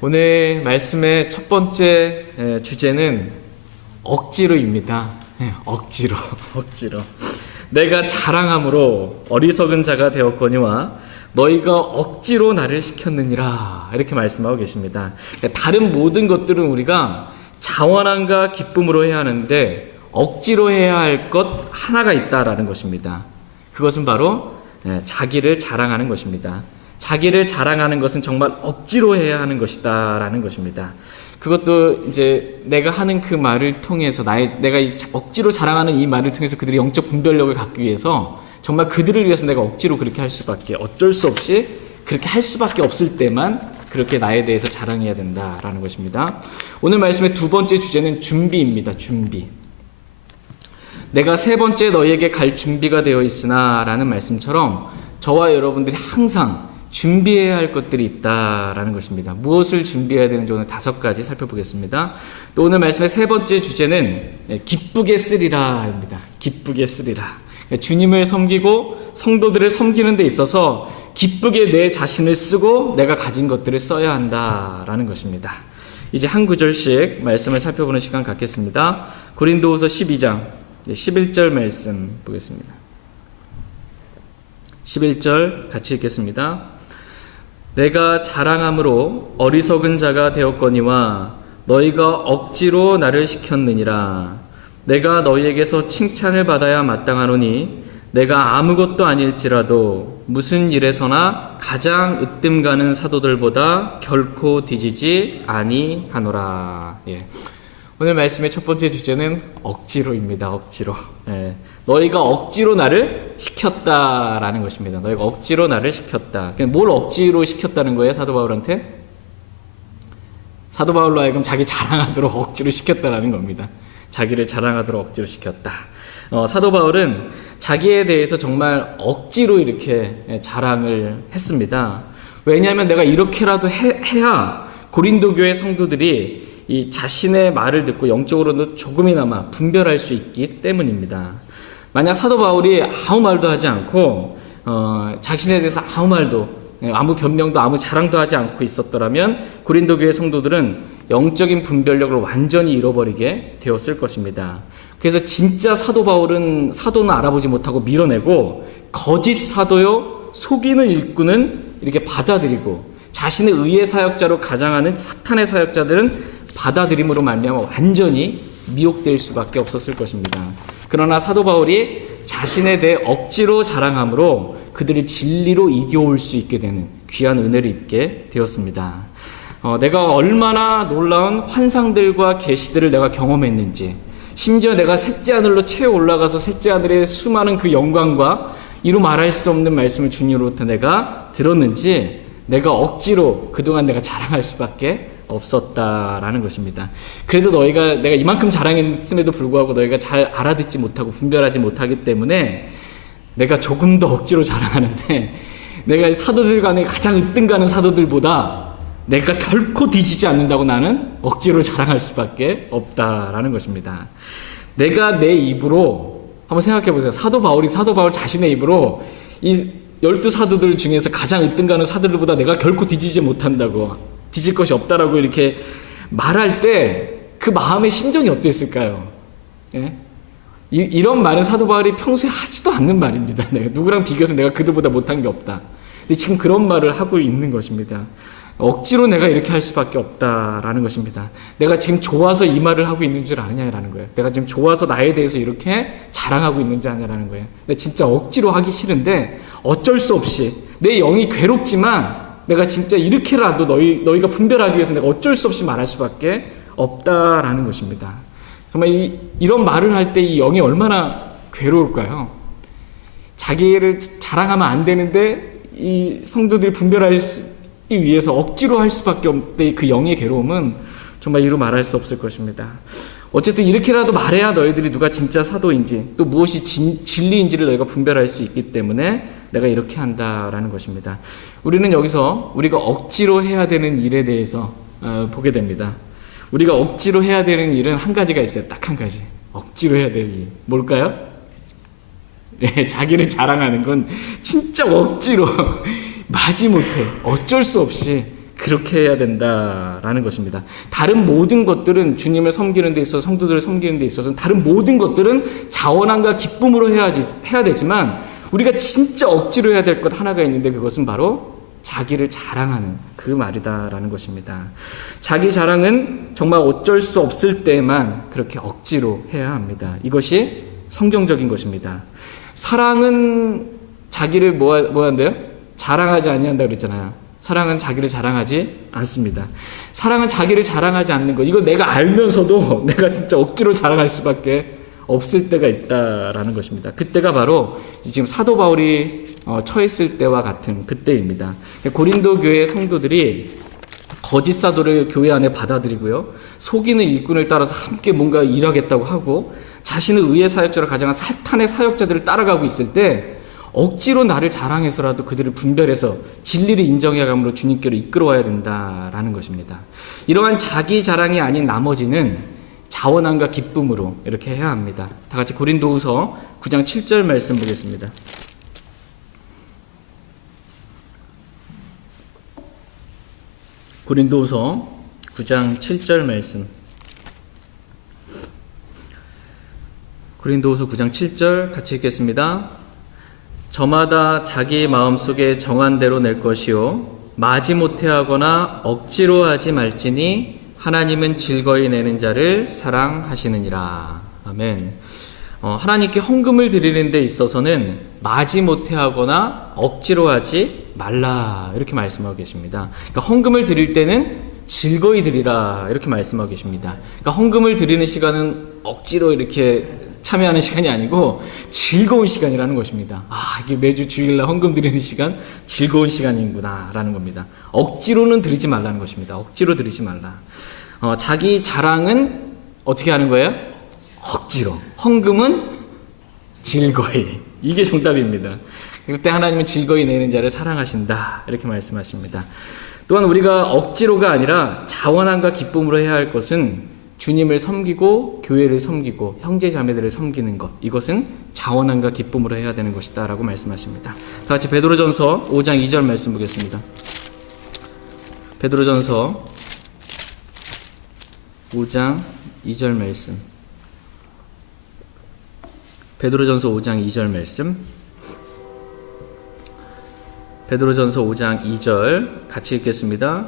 오늘 말씀의 첫 번째 주제는 억지로입니다. 억지로. 내가 자랑함으로 어리석은 자가 되었거니와 너희가 억지로 나를 시켰느니라, 이렇게 말씀하고 계십니다. 다른 모든 것들은 우리가 자원함과 기쁨으로 해야 하는데 억지로 해야 할 것 하나가 있다라는 것입니다. 그것은 바로 자기를 자랑하는 것입니다. 자기를 자랑하는 것은 정말 억지로 해야 하는 것이다 라는 것입니다. 그것도 이제 내가 하는 그 말을 통해서 내가 억지로 자랑하는 이 말을 통해서 그들이 영적 분별력을 갖기 위해서 정말 그들을 위해서 내가 억지로 그렇게 할 수밖에, 어쩔 수 없이 그렇게 할 수밖에 없을 때만 그렇게 나에 대해서 자랑해야 된다라는 것입니다. 오늘 말씀의 두 번째 주제는 준비입니다. 준비. 내가 세 번째 너희에게 갈 준비가 되어 있으나 라는 말씀처럼 저와 여러분들이 항상 준비해야 할 것들이 있다라는 것입니다. 무엇을 준비해야 되는지 오늘 5가지 살펴보겠습니다. 또 오늘 말씀의 세 번째 주제는 기쁘게 쓰리라입니다. 기쁘게 쓰리라. 주님을 섬기고 성도들을 섬기는 데 있어서 기쁘게 내 자신을 쓰고 내가 가진 것들을 써야 한다라는 것입니다. 이제 한 구절씩 말씀을 살펴보는 시간 갖겠습니다. 고린도후서 12장 11절 말씀 보겠습니다. 11절 같이 읽겠습니다. 내가 자랑함으로 어리석은 자가 되었거니와 너희가 억지로 나를 시켰느니라. 내가 너희에게서 칭찬을 받아야 마땅하노니 내가 아무것도 아닐지라도 무슨 일에서나 가장 으뜸 가는 사도들보다 결코 뒤지지 아니하노라. 오늘 말씀의 첫 번째 주제는 억지로입니다. 억지로. 너희가 억지로 나를 시켰다라는 것입니다. 너희가 억지로 나를 시켰다. 뭘 억지로 시켰다는 거예요? 사도 바울한테? 사도 바울로 하여금 자기 자랑하도록 억지로 시켰다라는 겁니다. 자기를 자랑하도록 억지로 시켰다. 사도 바울은 자기에 대해서 정말 억지로 이렇게 자랑을 했습니다. 왜냐하면 내가 이렇게라도 해야 고린도 교회 성도들이 이 자신의 말을 듣고 영적으로도 조금이나마 분별할 수 있기 때문입니다. 만약 사도 바울이 아무 말도 하지 않고 자신에 대해서 아무 말도, 아무 변명도 아무 자랑도 하지 않고 있었더라면 고린도 교회 성도들은 영적인 분별력을 완전히 잃어버리게 되었을 것입니다. 그래서 진짜 사도 바울은 사도는 알아보지 못하고 밀어내고 거짓 사도요 속이는 일꾼은 이렇게 받아들이고 자신의 의의 사역자로 가장하는 사탄의 사역자들은 받아들임으로 말미암아 완전히 미혹될 수밖에 없었을 것입니다. 그러나 사도 바울이 자신에 대해 억지로 자랑함으로 그들을 진리로 이겨올 수 있게 되는 귀한 은혜를 입게 되었습니다. 내가 얼마나 놀라운 환상들과 계시들을 내가 경험했는지, 심지어 내가 셋째 하늘로 채워 올라가서 셋째 하늘의 수많은 그 영광과 이루 말할 수 없는 말씀을 주님으로부터 내가 들었는지 내가 억지로 그동안 내가 자랑할 수밖에 없었다라는 것입니다. 그래도 내가 이만큼 자랑했음에도 불구하고 너희가 잘 알아듣지 못하고 분별하지 못하기 때문에 내가 조금 더 억지로 자랑하는데 내가 사도들 간에 가장 으뜸 가는 사도들보다 내가 결코 뒤지지 않는다고 나는 억지로 자랑할 수밖에 없다라는 것입니다. 내가 내 입으로 한번 생각해 보세요. 사도 바울 자신의 입으로 이 12사도들 중에서 가장 으뜸 가는 사도들보다 내가 결코 뒤지지 못한다고, 뒤질 것이 없다라고 이렇게 말할 때 그 마음의 심정이 어땠을까요? 이런 말은 사도 바울이 평소에 하지도 않는 말입니다. 내가 누구랑 비교해서 내가 그들보다 못한 게 없다. 근데 지금 그런 말을 하고 있는 것입니다. 억지로 내가 이렇게 할 수밖에 없다라는 것입니다. 내가 지금 좋아서 이 말을 하고 있는 줄 아느냐라는 거예요. 내가 지금 좋아서 나에 대해서 이렇게 자랑하고 있는 줄 아느냐라는 거예요. 근데 진짜 억지로 하기 싫은데 어쩔 수 없이 내 영이 괴롭지만 내가 진짜 이렇게라도 너희가 분별하기 위해서 내가 어쩔 수 없이 말할 수밖에 없다라는 것입니다. 정말 이런 말을 할 때 이 영이 얼마나 괴로울까요? 자기를 자랑하면 안 되는데 이 성도들이 분별하기 위해서 억지로 할 수밖에 없는 그 영의 괴로움은 정말 이루 말할 수 없을 것입니다. 어쨌든 이렇게라도 말해야 너희들이 누가 진짜 사도인지 또 무엇이 진리인지를 너희가 분별할 수 있기 때문에 내가 이렇게 한다라는 것입니다. 우리는 여기서 우리가 억지로 해야 되는 일에 대해서 보게 됩니다. 우리가 억지로 해야 되는 일은 한 가지가 있어요. 딱 한 가지. 억지로 해야 될 일. 뭘까요? 자기를 자랑하는 건 진짜 억지로 마지못해 어쩔 수 없이 그렇게 해야 된다라는 것입니다. 다른 모든 것들은 주님을 섬기는 데 있어서, 성도들을 섬기는 데 있어서 다른 모든 것들은 자원함과 기쁨으로 해야 되지만 우리가 진짜 억지로 해야 될 것 하나가 있는데 그것은 바로 자기를 자랑하는 그 말이다라는 것입니다. 자기 자랑은 정말 어쩔 수 없을 때만 그렇게 억지로 해야 합니다. 이것이 성경적인 것입니다. 사랑은 자기를 뭐 한대요? 자랑하지 아니한다 그랬잖아요. 사랑은 자기를 자랑하지 않습니다. 사랑은 자기를 자랑하지 않는 것. 이거 내가 알면서도 내가 진짜 억지로 자랑할 수밖에 없을 때가 있다라는 것입니다. 그때가 바로 지금 사도 바울이 처했을 때와 같은 그때입니다. 고린도 교회 성도들이 거짓 사도를 교회 안에 받아들이고요, 속이는 일꾼을 따라서 함께 뭔가 일하겠다고 하고 자신을 의의 사역자로 가장한 사탄의 사역자들을 따라가고 있을 때 억지로 나를 자랑해서라도 그들을 분별해서 진리를 인정해감으로 주님께로 이끌어와야 된다라는 것입니다. 이러한 자기 자랑이 아닌 나머지는 자원함과 기쁨으로 이렇게 해야 합니다. 다 같이 고린도후서 9장 7절 말씀 보겠습니다. 고린도후서 9장 7절 말씀. 고린도후서 9장 7절 같이 읽겠습니다. 저마다 자기 마음속에 정한 대로 낼 것이요 마지못해 하거나 억지로 하지 말지니 하나님은 즐거이 내는 자를 사랑하시느니라. 아멘. 하나님께 헌금을 드리는 데 있어서는 마지못해 하거나 억지로 하지 말라 이렇게 말씀하고 계십니다. 그러니까 헌금을 드릴 때는 즐거이 드리라 이렇게 말씀하고 계십니다. 그러니까 헌금을 드리는 시간은 억지로 이렇게 참여하는 시간이 아니고 즐거운 시간이라는 것입니다. 이게 매주 주일날 헌금 드리는 시간 즐거운 시간이구나 라는 겁니다. 억지로는 드리지 말라는 것입니다. 억지로 드리지 말라. 자기 자랑은 어떻게 하는 거예요? 억지로. 헌금은 즐거이. 이게 정답입니다. 그때 하나님은 즐거이 내는 자를 사랑하신다 이렇게 말씀하십니다. 또한 우리가 억지로가 아니라 자원함과 기쁨으로 해야 할 것은 주님을 섬기고 교회를 섬기고 형제 자매들을 섬기는 것, 이것은 자원함과 기쁨으로 해야 되는 것이다 라고 말씀하십니다. 다 같이 베드로전서 5장 2절 말씀 보겠습니다. 베드로전서 5장 2절 말씀. 베드로전서 5장 2절 말씀. 베드로전서 5장 2절 같이 읽겠습니다.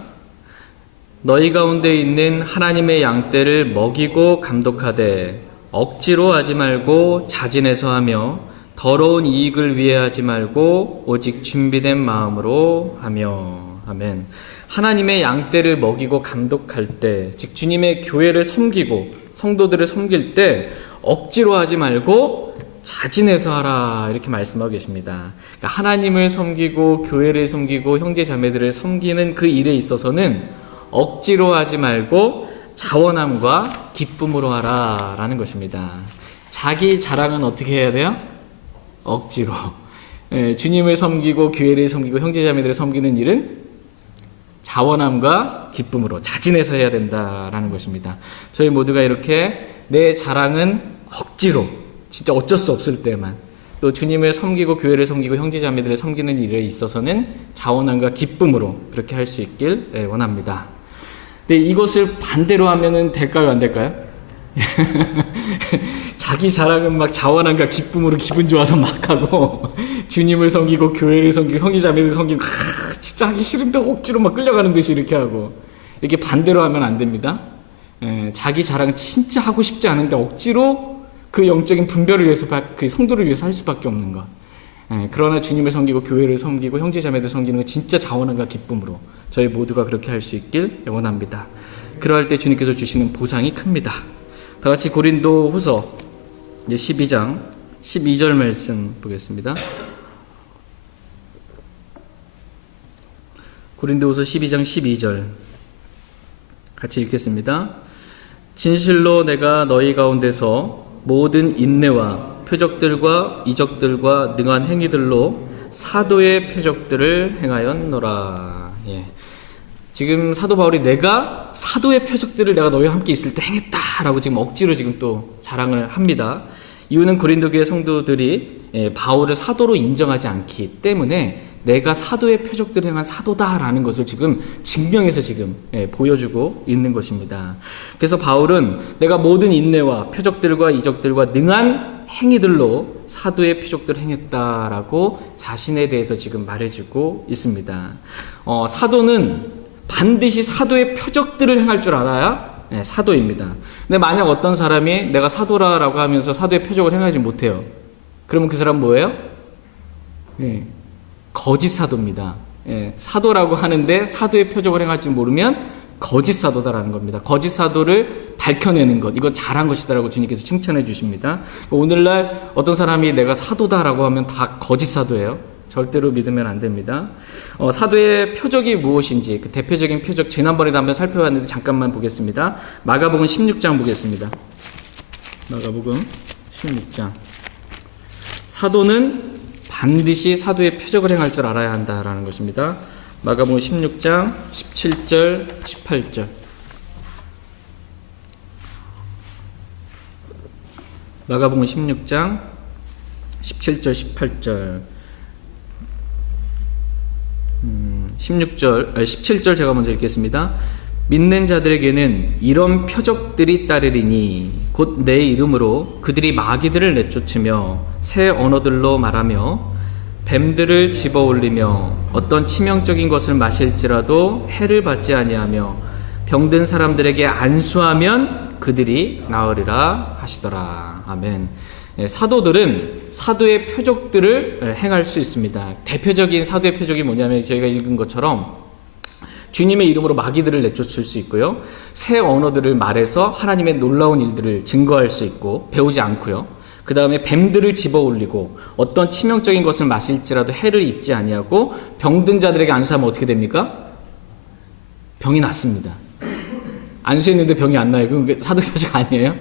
너희 가운데 있는 하나님의 양떼를 먹이고 감독하되 억지로 하지 말고 자진해서 하며 더러운 이익을 위해 하지 말고 오직 준비된 마음으로 하며. 아멘. 하나님의 양떼를 먹이고 감독할 때, 즉 주님의 교회를 섬기고 성도들을 섬길 때 억지로 하지 말고 자진해서 하라 이렇게 말씀하고 계십니다. 그러니까 하나님을 섬기고 교회를 섬기고 형제 자매들을 섬기는 그 일에 있어서는 억지로 하지 말고 자원함과 기쁨으로 하라라는 것입니다. 자기 자랑은 어떻게 해야 돼요? 억지로. 주님을 섬기고 교회를 섬기고 형제 자매들을 섬기는 일은 자원함과 기쁨으로 자진해서 해야 된다라는 것입니다. 저희 모두가 이렇게 내 자랑은 억지로, 진짜 어쩔 수 없을 때만, 또 주님을 섬기고 교회를 섬기고 형제 자매들을 섬기는 일에 있어서는 자원함과 기쁨으로 그렇게 할 수 있길 원합니다. 근데 이것을 반대로 하면은 될까요, 안 될까요? 자기 자랑은 막 자원함과 기쁨으로 기분 좋아서 막 하고 주님을 섬기고 교회를 섬기고 형제 자매를 섬기고 진짜 하기 싫은데 억지로 막 끌려가는 듯이 이렇게 하고, 이렇게 반대로 하면 안 됩니다. 자기 자랑 진짜 하고 싶지 않은데 억지로 그 영적인 분별을 위해서, 그 성도를 위해서 할 수밖에 없는 것. 그러나 주님을 섬기고 교회를 섬기고 형제 자매들 섬기는 건 진짜 자원함과 기쁨으로 저희 모두가 그렇게 할 수 있길 원합니다. 그러할 때 주님께서 주시는 보상이 큽니다. 다 같이 고린도 후서 12장 12절 말씀 보겠습니다. 고린도 후서 12장 12절 같이 읽겠습니다. 진실로 내가 너희 가운데서 모든 인내와 표적들과 이적들과 능한 행위들로 사도의 표적들을 행하였노라. 지금 사도 바울이 내가 사도의 표적들을 내가 너희와 함께 있을 때 행했다라고 지금 억지로 지금 또 자랑을 합니다. 이유는 고린도 교회 성도들이 바울을 사도로 인정하지 않기 때문에 내가 사도의 표적들을 행한 사도다라는 것을 지금 증명해서 지금 보여주고 있는 것입니다. 그래서 바울은 내가 모든 인내와 표적들과 이적들과 능한 행위들로 사도의 표적들을 행했다라고 자신에 대해서 지금 말해주고 있습니다. 사도는 반드시 사도의 표적들을 행할 줄 알아야 사도입니다. 근데 만약 어떤 사람이 내가 사도라고 하면서 사도의 표적을 행하지 못해요. 그러면 그 사람 뭐예요? 거짓 사도입니다. 사도라고 하는데 사도의 표적을 행할지 모르면 거짓 사도다라는 겁니다. 거짓 사도를 밝혀내는 것, 이거 잘한 것이다라고 주님께서 칭찬해 주십니다. 오늘날 어떤 사람이 내가 사도다라고 하면 다 거짓 사도예요. 절대로 믿으면 안 됩니다. 사도의 표적이 무엇인지 그 대표적인 표적 지난번에도 한번 살펴봤는데 잠깐만 보겠습니다. 마가복음 16장 보겠습니다. 마가복음 16장. 사도는 반드시 사도의 표적을 행할 줄 알아야 한다라는 것입니다. 마가복음 16장 17절 18절. 마가복음 16장 17절 18절. 17절 제가 먼저 읽겠습니다. 믿는 자들에게는 이런 표적들이 따르리니 곧 내 이름으로 그들이 마귀들을 내쫓으며 새 언어들로 말하며 뱀들을 집어올리며 어떤 치명적인 것을 마실지라도 해를 받지 아니하며 병든 사람들에게 안수하면 그들이 나으리라 하시더라. 아멘. 사도들은 사도의 표적들을 행할 수 있습니다. 대표적인 사도의 표적이 뭐냐면 저희가 읽은 것처럼 주님의 이름으로 마귀들을 내쫓을 수 있고요. 새 언어들을 말해서 하나님의 놀라운 일들을 증거할 수 있고 배우지 않고요. 그 다음에 뱀들을 집어올리고 어떤 치명적인 것을 마실지라도 해를 입지 아니하고 병든 자들에게 안수하면 어떻게 됩니까? 병이 낫습니다. 안수했는데 병이 안 나요. 그럼 사도의 표적 아니에요?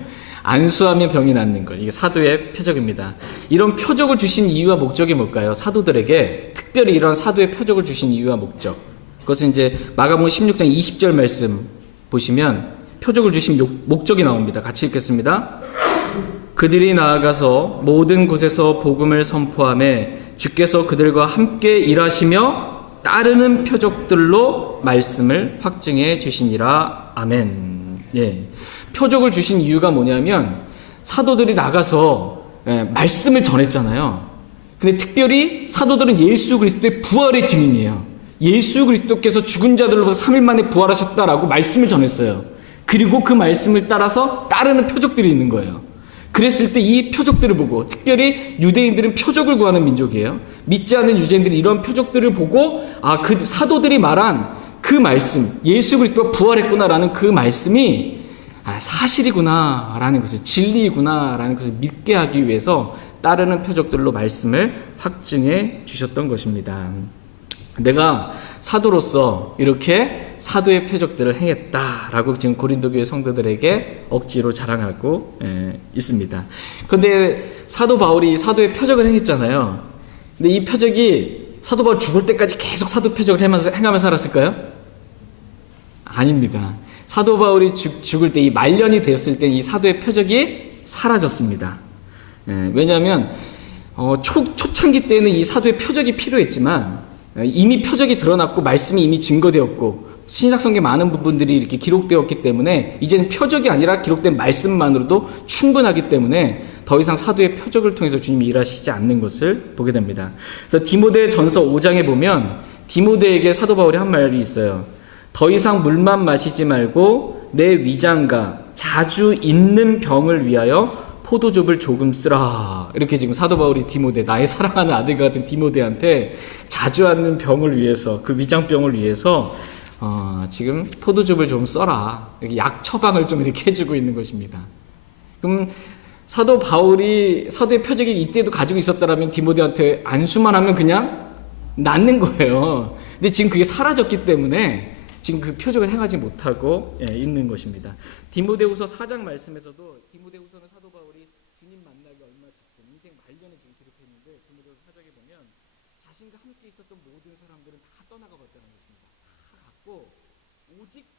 안수하면 병이 낫는 것. 이게 사도의 표적입니다. 이런 표적을 주신 이유와 목적이 뭘까요? 사도들에게 특별히 이런 사도의 표적을 주신 이유와 목적. 그것은 이제 마가복음 16장 20절 말씀 보시면 표적을 주신 목적이 나옵니다. 같이 읽겠습니다. 그들이 나아가서 모든 곳에서 복음을 선포하며 주께서 그들과 함께 일하시며 따르는 표적들로 말씀을 확증해 주시니라. 아멘. 예. 표적을 주신 이유가 뭐냐면 사도들이 나가서 말씀을 전했잖아요. 근데 특별히 사도들은 예수 그리스도의 부활의 증인이에요. 예수 그리스도께서 죽은 자들로부터 3일 만에 부활하셨다라고 말씀을 전했어요. 그리고 그 말씀을 따라서 따르는 표적들이 있는 거예요. 그랬을 때 이 표적들을 보고, 특별히 유대인들은 표적을 구하는 민족이에요. 믿지 않는 유대인들이 이런 표적들을 보고 그 사도들이 말한 그 말씀, 예수 그리스도가 부활했구나라는 그 말씀이 사실이구나라는 것을, 진리이구나라는 것을 믿게 하기 위해서 따르는 표적들로 말씀을 확증해 주셨던 것입니다. 내가 사도로서 이렇게 사도의 표적들을 행했다라고 지금 고린도 교회 성도들에게 억지로 자랑하고 있습니다. 그런데 사도 바울이 사도의 표적을 행했잖아요. 근데 이 표적이 사도 바울 죽을 때까지 계속 사도 표적을 행하면서 살았을까요? 아닙니다. 사도 바울이 죽을 때, 이 말년이 되었을 때 이 사도의 표적이 사라졌습니다. 왜냐하면 초창기 때는 이 사도의 표적이 필요했지만 이미 표적이 드러났고 말씀이 이미 증거되었고 신약성경에 많은 부분들이 이렇게 기록되었기 때문에 이제는 표적이 아니라 기록된 말씀만으로도 충분하기 때문에 더 이상 사도의 표적을 통해서 주님이 일하시지 않는 것을 보게 됩니다. 그래서 디모데 전서 5장에 보면 디모데에게 사도 바울이 한 말이 있어요. 더 이상 물만 마시지 말고 내 위장과 자주 있는 병을 위하여 포도즙을 조금 쓰라. 이렇게 지금 사도 바울이 디모데, 나의 사랑하는 아들 같은 디모데한테 자주 않는 병을 위해서, 그 위장병을 위해서 지금 포도즙을 좀 써라. 약 처방을 좀 이렇게 해주고 있는 것입니다. 그럼 사도 바울이 사도의 표적이 이때도 가지고 있었다라면 디모데한테 안수만 하면 그냥 낫는 거예요. 근데 지금 그게 사라졌기 때문에 지금 그 표적을 행하지 못하고 있는 것입니다. 디모데후서 4장 말씀에서도 디모데후서는 사도 바울이 주님 만나기 얼마 직전 인생 말년에 지금 기록했는데 디모데후서 4장에 보면 자신과 함께 있었던 모든 사람들은 다 떠나가 버렸다는 것입니다. 다 갔고 오직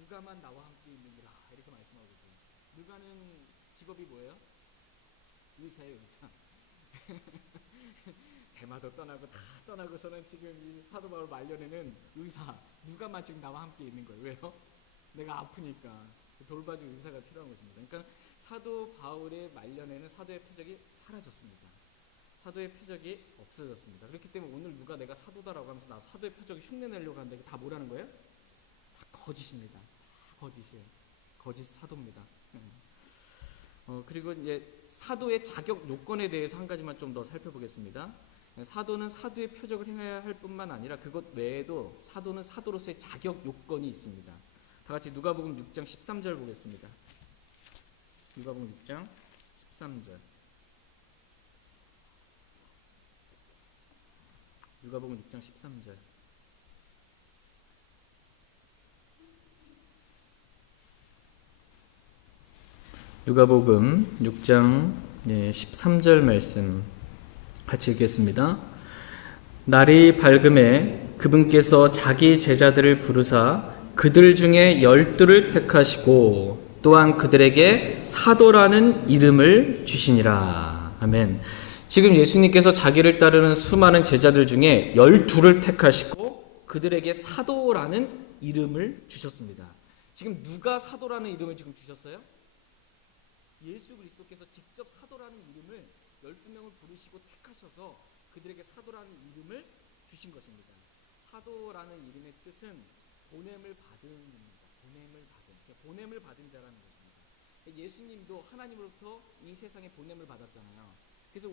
누가만 나와 함께 있느니라 이렇게 말씀하고 있어요. 누가는 직업이 뭐예요? 의사예요, 의사. 대마도 떠나고 다 떠나고서는 지금 이 사도 바울 말년에는 의사 누가만 지금 나와 함께 있는 거예요. 왜요? 내가 아프니까 돌봐줄 의사가 필요한 것입니다. 그러니까 사도 바울의 말년에는 사도의 표적이 사라졌습니다. 사도의 표적이 없어졌습니다. 그렇기 때문에 오늘 누가 내가 사도다라고 하면서 나 사도의 표적이 흉내내려고 하는데 다 뭐라는 거예요? 다 거짓입니다. 다 거짓이에요. 거짓 사도입니다. 그리고 이제 사도의 자격 요건에 대해서 한 가지만 좀 더 살펴보겠습니다. 사도는 사도의 표적을 행해야 할 뿐만 아니라 그것 외에도 사도는 사도로서의 자격 요건이 있습니다. 다 같이 누가복음 6장 13절 보겠습니다. 누가복음 6장 13절. 누가복음 6장 13절. 누가복음 6장 13절 말씀 같이 읽겠습니다. 날이 밝음에 그분께서 자기 제자들을 부르사 그들 중에 12를 택하시고 또한 그들에게 사도라는 이름을 주시니라. 아멘. 지금 예수님께서 자기를 따르는 수많은 제자들 중에 12를 택하시고 그들에게 사도라는 이름을 주셨습니다. 지금 누가 사도라는 이름을 지금 주셨어요? 예수 그리스도께서 직접 사도라는 이름을 12명을 부르시고 택하셔서 그들에게 사도라는 이름을 주신 것입니다. 사도라는 이름의 뜻은 보냄을 받은입니다. 보냄을 받은 자라는 것입니다. 예수님도 하나님으로부터 이 세상에 보냄을 받았잖아요. 그래서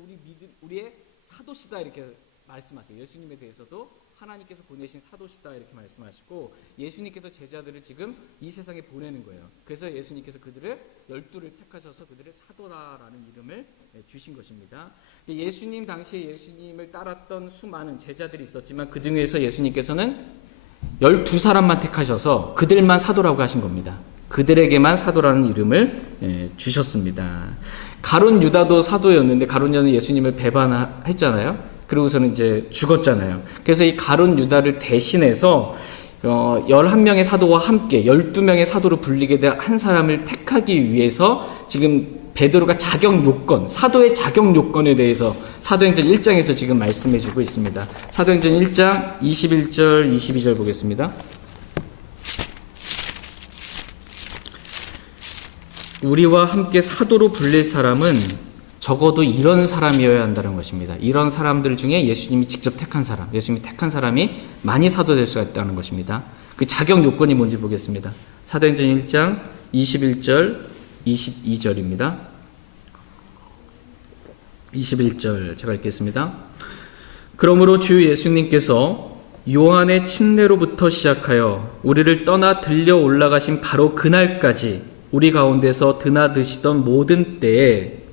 우리의 사도시다 이렇게 말씀하세요. 예수님에 대해서도 하나님께서 보내신 사도시다 이렇게 말씀하시고 예수님께서 제자들을 지금 이 세상에 보내는 거예요. 그래서 예수님께서 그들을 12를 택하셔서 그들을 사도라라는 이름을 주신 것입니다. 예수님 당시에 예수님을 따랐던 수많은 제자들이 있었지만 그 중에서 예수님께서는 12사람만 택하셔서 그들만 사도라고 하신 겁니다. 그들에게만 사도라는 이름을 주셨습니다. 가룟 유다도 사도였는데 가룟 유다는 예수님을 배반했잖아요. 그러고서는 이제 죽었잖아요. 그래서 이 가룟 유다를 대신해서 11명의 사도와 함께 12명의 사도로 불리게 된 한 사람을 택하기 위해서 지금 베드로가 자격 요건, 사도의 자격 요건에 대해서 사도행전 1장에서 지금 말씀해 주고 있습니다. 사도행전 1장 21절, 22절 보겠습니다. 우리와 함께 사도로 불릴 사람은 적어도 이런 사람이어야 한다는 것입니다. 이런 사람들 중에 예수님이 직접 택한 사람, 예수님이 택한 사람이 많이 사도될 수가 있다는 것입니다. 그 자격 요건이 뭔지 보겠습니다. 사도행전 1장 21절, 22절입니다. 21절 제가 읽겠습니다. 그러므로 주 예수님께서 요한의 침례로부터 시작하여 우리를 떠나 들려 올라가신 바로 그날까지 우리 가운데서 드나드시던 모든 때에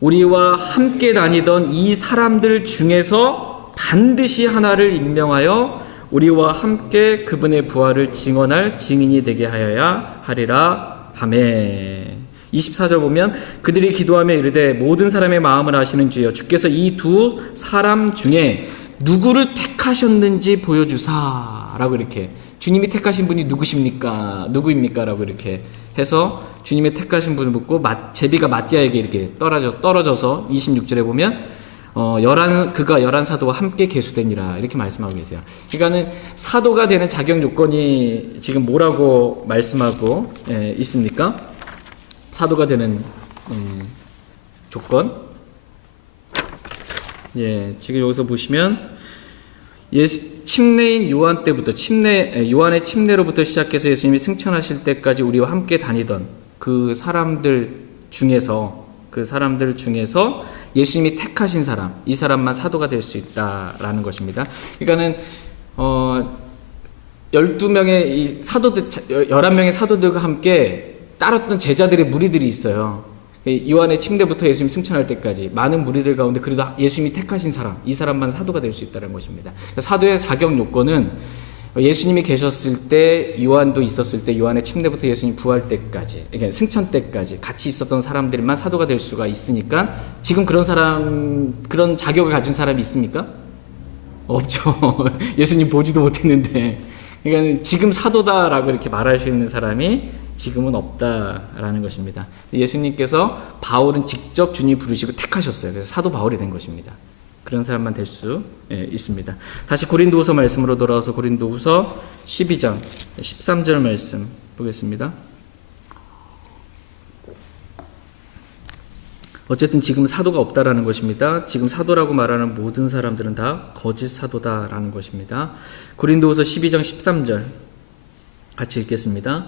우리와 함께 다니던 이 사람들 중에서 반드시 하나를 임명하여 우리와 함께 그분의 부활을 증언할 증인이 되게 하여야 하리라. 아멘. 24절 보면 그들이 기도하며 이르되 모든 사람의 마음을 아시는 주여 주께서 이 두 사람 중에 누구를 택하셨는지 보여주사 라고 이렇게 주님이 택하신 분이 누구십니까? 누구입니까? 라고 이렇게 해서 주님의 택하신 분을 묻고 제비가 마띠아에게 이렇게 떨어져서 26절에 보면 그가 11사도와 함께 계수되니라 이렇게 말씀하고 계세요. 그러니까는 사도가 되는 자격 요건이 지금 뭐라고 말씀하고 있습니까? 사도가 되는 조건. 지금 여기서 보시면 침례인 요한 때부터 요한의 침례로부터 시작해서 예수님이 승천하실 때까지 우리와 함께 다니던 그 사람들 중에서 예수님이 택하신 사람, 이 사람만 사도가 될 수 있다라는 것입니다. 그러니까는 12명의 이 사도들, 11명의 사도들과 함께 따랐던 제자들의 무리들이 있어요. 요한의 침례부터 예수님 승천할 때까지 많은 무리들 가운데 그래도 예수님이 택하신 사람, 이 사람만 사도가 될 수 있다는 것입니다. 사도의 자격 요건은 예수님이 계셨을 때, 요한도 있었을 때, 요한의 침례부터 예수님 부활 때까지, 그러니까 승천 때까지 같이 있었던 사람들만 사도가 될 수가 있으니까 지금 그런 자격을 가진 사람이 있습니까? 없죠. 예수님 보지도 못했는데. 그러니까 지금 사도다라고 이렇게 말할 수 있는 사람이 지금은 없다라는 것입니다. 예수님께서 바울은 직접 주님 부르시고 택하셨어요. 그래서 사도 바울이 된 것입니다. 그런 사람만 될 수 있습니다. 다시 고린도후서 말씀으로 돌아와서 고린도후서 12장 13절 말씀 보겠습니다. 어쨌든 지금 사도가 없다라는 것입니다. 지금 사도라고 말하는 모든 사람들은 다 거짓 사도다라는 것입니다. 고린도후서 12장 13절 같이 읽겠습니다.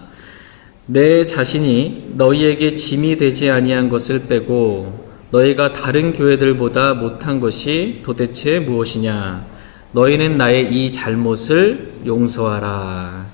내 자신이 너희에게 짐이 되지 아니한 것을 빼고 너희가 다른 교회들보다 못한 것이 도대체 무엇이냐? 너희는 나의 이 잘못을 용서하라.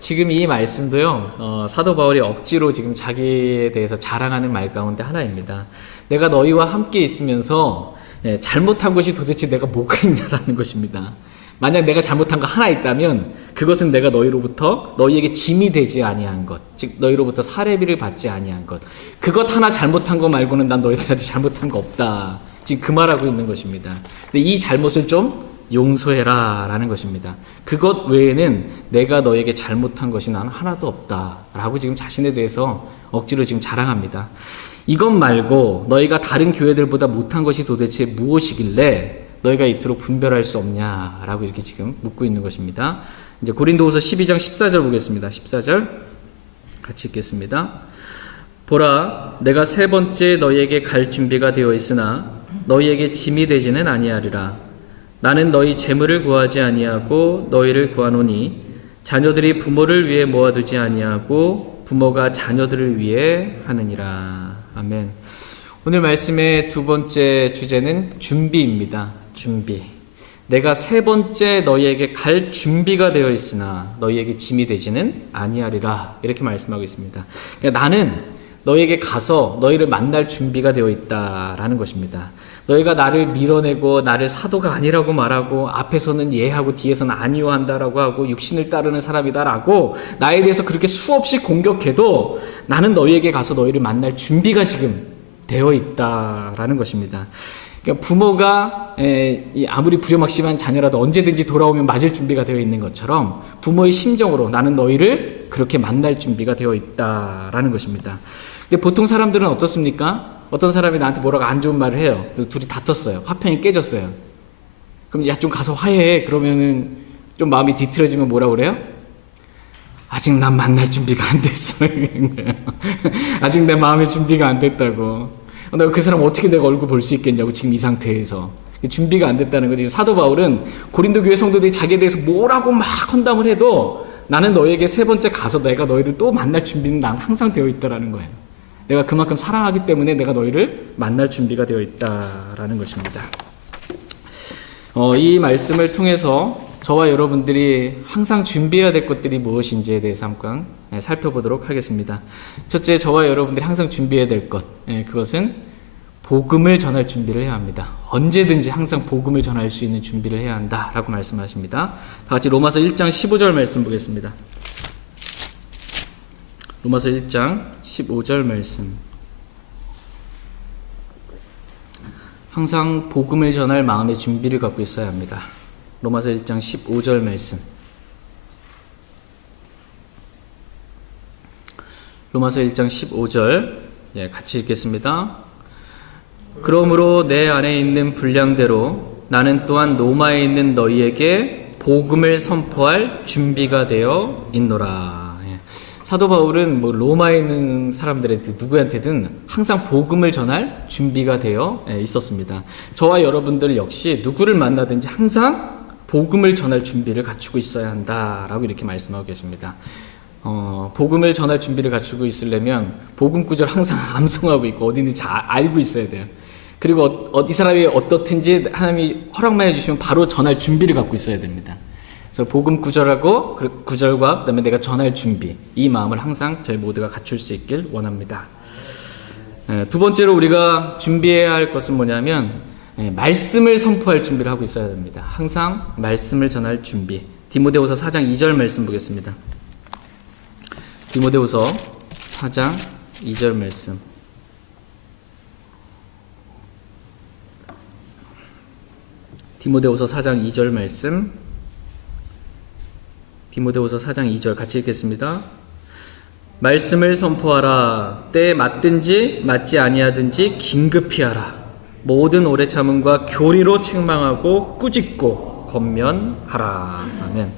지금 이 말씀도요, 사도 바울이 억지로 지금 자기에 대해서 자랑하는 말 가운데 하나입니다. 내가 너희와 함께 있으면서 잘못한 것이 도대체 내가 뭐가 있냐라는 것입니다. 만약 내가 잘못한 거 하나 있다면 그것은 내가 너희에게 짐이 되지 아니한 것, 즉 너희로부터 사례비를 받지 아니한 것, 그것 하나 잘못한 거 말고는 난 너희들한테 잘못한 거 없다. 지금 그 말하고 있는 것입니다. 근데 이 잘못을 좀 용서해라 라는 것입니다. 그것 외에는 내가 너에게 잘못한 것이 나는 하나도 없다 라고 지금 자신에 대해서 억지로 지금 자랑합니다. 이것 말고 너희가 다른 교회들보다 못한 것이 도대체 무엇이길래 너희가 이토록 분별할 수 없냐라고 이렇게 지금 묻고 있는 것입니다. 이제 고린도후서 12장 14절 보겠습니다. 14절 같이 읽겠습니다. 보라, 내가 세 번째 너희에게 갈 준비가 되어 있으나 너희에게 짐이 되지는 아니하리라. 나는 너희 재물을 구하지 아니하고 너희를 구하노니 자녀들이 부모를 위해 모아두지 아니하고 부모가 자녀들을 위해 하느니라. 아멘. 오늘 말씀의 두 번째 주제는 준비입니다. 준비. 내가 세 번째 너희에게 갈 준비가 되어 있으나 너희에게 짐이 되지는 아니하리라. 이렇게 말씀하고 있습니다. 그러니까 나는 너희에게 가서 너희를 만날 준비가 되어 있다라는 것입니다. 너희가 나를 밀어내고 나를 사도가 아니라고 말하고 앞에서는 예하고 뒤에서는 아니요 한다라고 하고 육신을 따르는 사람이다라고 나에 대해서 그렇게 수없이 공격해도 나는 너희에게 가서 너희를 만날 준비가 지금 되어 있다라는 것입니다. 그러니까 부모가 아무리 부려막심한 자녀라도 언제든지 돌아오면 맞을 준비가 되어 있는 것처럼 부모의 심정으로 나는 너희를 그렇게 만날 준비가 되어 있다라는 것입니다. 근데 보통 사람들은 어떻습니까? 어떤 사람이 나한테 뭐라고 안 좋은 말을 해요. 둘이 다퉜어요. 화평이 깨졌어요. 그럼 야, 좀 가서 화해해. 그러면은 좀 마음이 뒤틀어지면 뭐라고 그래요? 아직 난 만날 준비가 안 됐어. 아직 내 마음의 준비가 안 됐다고. 내가 그 사람 어떻게 내가 얼굴 볼 수 있겠냐고 지금 이 상태에서. 준비가 안 됐다는 거지. 사도 바울은 고린도 교회 성도들이 자기에 대해서 뭐라고 막 헌담을 해도 나는 너에게 세 번째 가서 내가 너희를 또 만날 준비는 난 항상 되어 있다라는 거예요. 내가 그만큼 사랑하기 때문에 내가 너희를 만날 준비가 되어 있다라는 것입니다. 이 말씀을 통해서 저와 여러분들이 항상 준비해야 될 것들이 무엇인지에 대해서 잠깐 살펴보도록 하겠습니다. 첫째, 저와 여러분들이 항상 준비해야 될 것, 그것은 복음을 전할 준비를 해야 합니다. 언제든지 항상 복음을 전할 수 있는 준비를 해야 한다라고 말씀하십니다. 다 같이 로마서 1장 15절 말씀 보겠습니다. 로마서 1장 15절 말씀. 항상 복음을 전할 마음의 준비를 갖고 있어야 합니다. 로마서 1장 15절 말씀. 로마서 1장 15절 같이 읽겠습니다. 그러므로 내 안에 있는 분량대로 나는 또한 로마에 있는 너희에게 복음을 선포할 준비가 되어 있노라. 사도 바울은 로마에 있는 사람들한테 누구한테든 항상 복음을 전할 준비가 되어 있었습니다. 저와 여러분들 역시 누구를 만나든지 항상 복음을 전할 준비를 갖추고 있어야 한다라고 이렇게 말씀하고 계십니다. 복음을 전할 준비를 갖추고 있으려면 복음 구절 항상 암송하고 있고 어디 있는지 잘 알고 있어야 돼요. 그리고 이 사람이 어떻든지 하나님이 허락만 해주시면 바로 전할 준비를 갖고 있어야 됩니다. 그래서 복음 구절하고 그 구절과 그다음에 내가 전할 준비, 이 마음을 항상 저희 모두가 갖출 수 있길 원합니다. 두 번째로 우리가 준비해야 할 것은 뭐냐면 말씀을 선포할 준비를 하고 있어야 됩니다. 항상 말씀을 전할 준비. 디모데후서 4장 2절 말씀 보겠습니다. 디모데후서 4장 2절 말씀. 디모데후서 4장 2절 말씀. 디모데후서 4장 2절 같이 읽겠습니다. 말씀을 선포하라. 때에 맞든지 맞지 아니하든지 긴급히 하라. 모든 오래 참음과 교리로 책망하고 꾸짖고 권면하라. 아멘.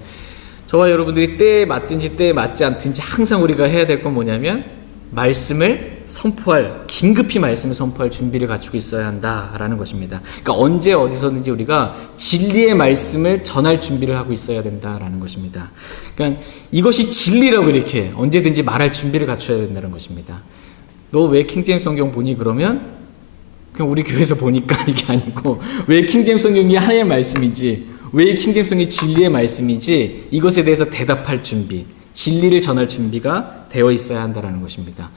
저와 여러분들이 때에 맞든지 때에 맞지 않든지 항상 우리가 해야 될 건 뭐냐면 말씀을 선포할, 긴급히 말씀을 선포할 준비를 갖추고 있어야 한다라는 것입니다. 그러니까 언제 어디서든지 우리가 진리의 말씀을 전할 준비를 하고 있어야 된다라는 것입니다. 그러니까 이것이 진리라고 이렇게 언제든지 말할 준비를 갖춰야 된다는 것입니다. 너 왜 킹제임스 성경 보니? 그러면 그냥 우리 교회에서 보니까 이게 아니고 왜 킹제임스 성경이 하나님의 말씀이지, 왜 킹제임스 성경이 진리의 말씀이지, 이것에 대해서 대답할 준비, 진리를 전할 준비가 되어 있어야 한다는 것입니다.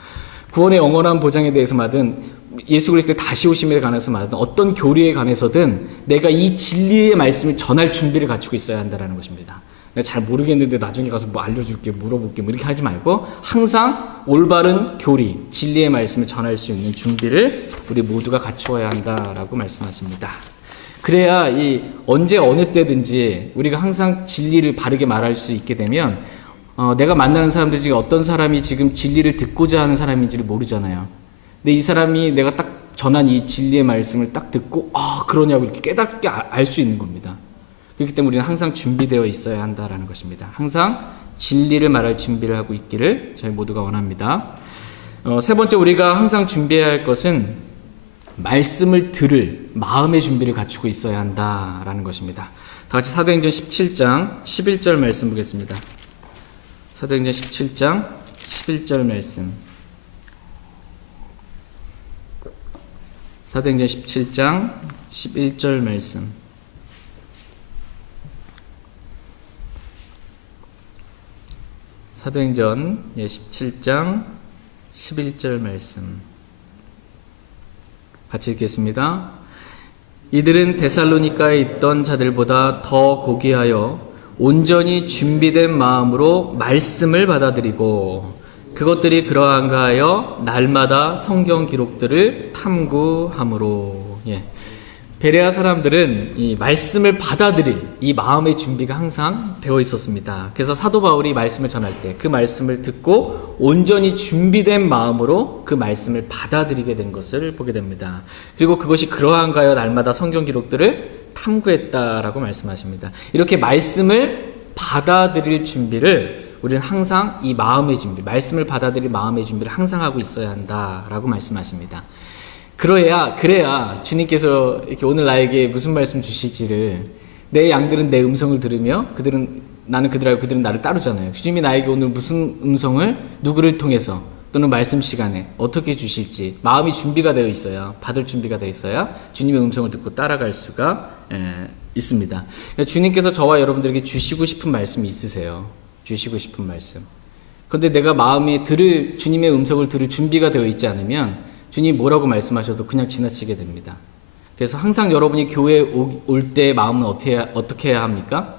구원의 영원한 보장에 대해서 말든 예수 그리스도의 다시 오심에 관해서 말든 어떤 교리에 관해서든 내가 이 진리의 말씀을 전할 준비를 갖추고 있어야 한다는 것입니다. 내가 잘 모르겠는데 나중에 가서 뭐 알려줄게, 물어볼게, 뭐 이렇게 하지 말고 항상 올바른 교리, 진리의 말씀을 전할 수 있는 준비를 우리 모두가 갖추어야 한다라고 말씀하십니다. 그래야 이 언제 어느 때든지 우리가 항상 진리를 바르게 말할 수 있게 되면 내가 만나는 사람들 중에 어떤 사람이 지금 진리를 듣고자 하는 사람인지를 모르잖아요. 근데 이 사람이 내가 딱 전한 이 진리의 말씀을 딱 듣고 그러냐고 이렇게 깨닫게 알 수 있는 겁니다. 그렇기 때문에 우리는 항상 준비되어 있어야 한다라는 것입니다. 항상 진리를 말할 준비를 하고 있기를 저희 모두가 원합니다. 세 번째, 우리가 항상 준비해야 할 것은 말씀을 들을 마음의 준비를 갖추고 있어야 한다라는 것입니다. 다 같이 사도행전 17장 11절 말씀 보겠습니다. 사도행전 17장 11절 말씀. 사도행전 17장 11절 말씀. 사도행전 17장 11절 말씀. 같이 읽겠습니다. 이들은 데살로니가에 있던 자들보다 더 고귀하여 온전히 준비된 마음으로 말씀을 받아들이고 그것들이 그러한가 하여 날마다 성경 기록들을 탐구함으로. 베레아 사람들은 이 말씀을 받아들일 이 마음의 준비가 항상 되어 있었습니다. 그래서 사도 바울이 말씀을 전할 때 그 말씀을 듣고 온전히 준비된 마음으로 그 말씀을 받아들이게 된 것을 보게 됩니다. 그리고 그것이 그러한가 하여 날마다 성경 기록들을 탐구했다라고 말씀하십니다. 이렇게 말씀을 받아들일 준비를 우리는 항상 이 마음의 준비, 말씀을 받아들일 마음의 준비를 항상 하고 있어야 한다라고 말씀하십니다. 그래야 주님께서 이렇게 오늘 나에게 무슨 말씀 주실지를, 내 양들은 내 음성을 들으며 나는 그들하고 그들은 나를 따르잖아요. 주님이 나에게 오늘 무슨 음성을 누구를 통해서 또는 말씀 시간에 어떻게 주실지 마음이 준비가 되어 있어야, 받을 준비가 되어 있어야 주님의 음성을 듣고 따라갈 수가 있습니다. 주님께서 저와 여러분들에게 주시고 싶은 말씀이 있으세요. 주시고 싶은 말씀. 그런데 내가 마음에 주님의 음성을 들을 준비가 되어 있지 않으면 주님이 뭐라고 말씀하셔도 그냥 지나치게 됩니다. 그래서 항상 여러분이 교회에 올 때 마음은 어떻게 해야 합니까?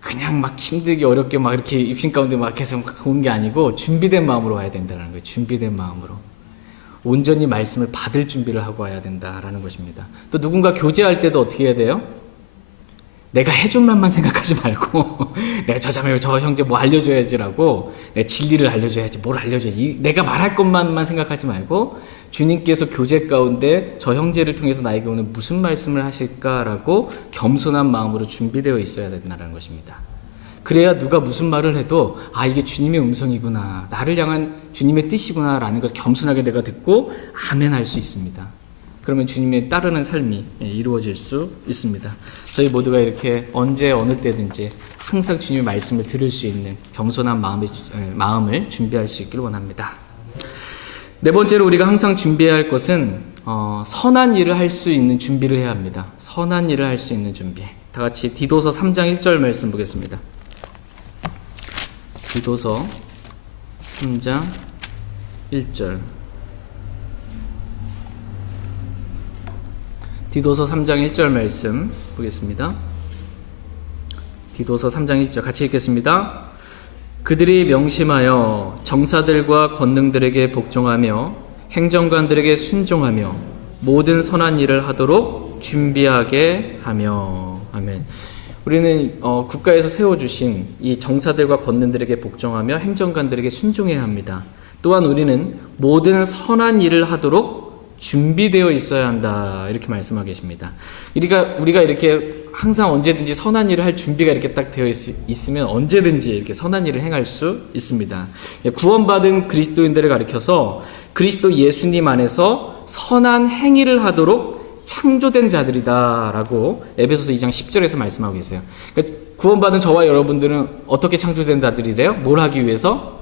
그냥 막 힘들게 어렵게 막 이렇게 입신 가운데 막 계속 온 게 아니고 준비된 마음으로 와야 된다는 거예요. 준비된 마음으로. 온전히 말씀을 받을 준비를 하고 와야 된다라는 것입니다. 또 누군가 교제할 때도 어떻게 해야 돼요? 내가 해준 말만 생각하지 말고 내가 저 자매 저 형제 뭐 알려줘야지라고, 내가 진리를 알려줘야지, 뭘 알려줘야지, 내가 말할 것만만 생각하지 말고 주님께서 교제 가운데 저 형제를 통해서 나에게 오늘 무슨 말씀을 하실까라고 겸손한 마음으로 준비되어 있어야 된다는 것입니다. 그래야 누가 무슨 말을 해도 이게 주님의 음성이구나, 나를 향한 주님의 뜻이구나 라는 것을 겸손하게 내가 듣고 아멘 할 수 있습니다. 그러면 주님의 따르는 삶이 이루어질 수 있습니다. 저희 모두가 이렇게 언제 어느 때든지 항상 주님의 말씀을 들을 수 있는 겸손한 마음을 준비할 수 있기를 원합니다. 네 번째로 우리가 항상 준비해야 할 것은 선한 일을 할 수 있는 준비를 해야 합니다. 선한 일을 할 수 있는 준비. 다 같이 디도서 3장 1절 말씀 보겠습니다. 디도서 3장 1절. 디도서 3장 1절 말씀 보겠습니다. 디도서 3장 1절 같이 읽겠습니다. 그들이 명심하여 정사들과 권능들에게 복종하며 행정관들에게 순종하며 모든 선한 일을 하도록 준비하게 하며. 아멘. 우리는 국가에서 세워주신 이 정사들과 권능들에게 복종하며 행정관들에게 순종해야 합니다. 또한 우리는 모든 선한 일을 하도록 준비되어 있어야 한다, 이렇게 말씀하고 계십니다. 우리가 이렇게 항상 언제든지 선한 일을 할 준비가 이렇게 딱 되어 있으면 언제든지 이렇게 선한 일을 행할 수 있습니다. 구원받은 그리스도인들을 가리켜서 그리스도 예수님 안에서 선한 행위를 하도록 창조된 자들이다 라고 에베소서 2장 10절에서 말씀하고 계세요. 그러니까 구원받은 저와 여러분들은 어떻게 창조된 자들이래요? 뭘 하기 위해서?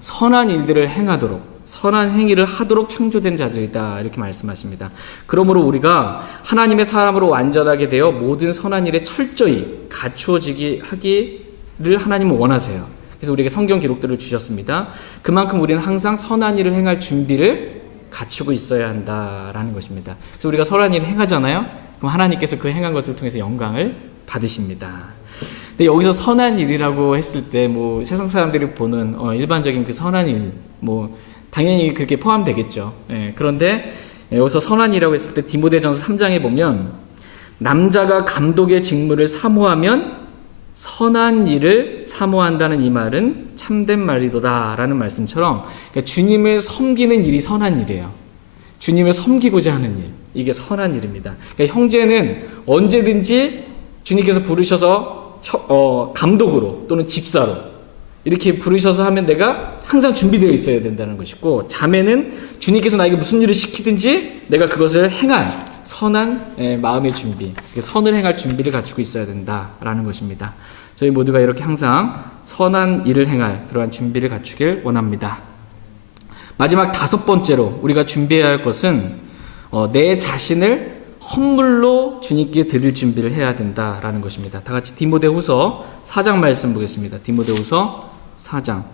선한 일들을 행하도록, 선한 행위를 하도록 창조된 자들이다, 이렇게 말씀하십니다. 그러므로 우리가 하나님의 사람으로 완전하게 되어 모든 선한 일에 철저히 갖추어지기 하기를 하나님은 원하세요. 그래서 우리에게 성경 기록들을 주셨습니다. 그만큼 우리는 항상 선한 일을 행할 준비를 갖추고 있어야 한다라는 것입니다. 그래서 우리가 선한 일을 행하잖아요. 그럼 하나님께서 그 행한 것을 통해서 영광을 받으십니다. 근데 여기서 선한 일이라고 했을 때 세상 사람들이 보는 일반적인 그 선한 일 당연히 그렇게 포함되겠죠. 그런데 여기서 선한 일이라고 했을 때 디모데전서 3장에 보면 남자가 감독의 직무를 사모하면 선한 일을 사모한다는 이 말은 참된 말이도다 라는 말씀처럼, 그러니까 주님을 섬기는 일이 선한 일이에요. 주님을 섬기고자 하는 일, 이게 선한 일입니다. 그러니까 형제는 언제든지 주님께서 부르셔서 감독으로 또는 집사로 이렇게 부르셔서 하면 내가 항상 준비되어 있어야 된다는 것이고, 자매는 주님께서 나에게 무슨 일을 시키든지 내가 그것을 행할 선한 마음의 준비, 선을 행할 준비를 갖추고 있어야 된다라는 것입니다. 저희 모두가 이렇게 항상 선한 일을 행할 그러한 준비를 갖추길 원합니다. 마지막 5번째로 우리가 준비해야 할 것은 내 자신을 헌물로 주님께 드릴 준비를 해야 된다라는 것입니다. 다 같이 디모데후서 4장 말씀 보겠습니다. 디모데후서 4장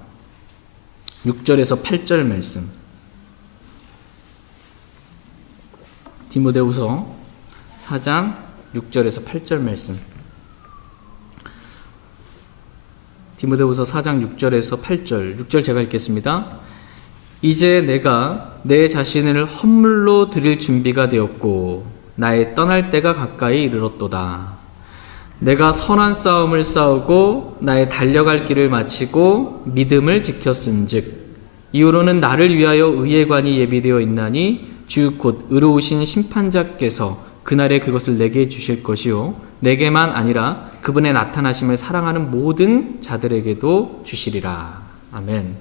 6절에서 8절 말씀. 디모데후서 4장 6절에서 8절 말씀. 디모데후서 4장 6절에서 8절. 6절 제가 읽겠습니다. 이제 내가 내 자신을 헌물로 드릴 준비가 되었고 나의 떠날 때가 가까이 이르렀도다. 내가 선한 싸움을 싸우고 나의 달려갈 길을 마치고 믿음을 지켰은즉 이후로는 나를 위하여 의의 관이 예비되어 있나니 주 곧 의로우신 심판자께서 그날에 그것을 내게 주실 것이요 내게만 아니라 그분의 나타나심을 사랑하는 모든 자들에게도 주시리라. 아멘.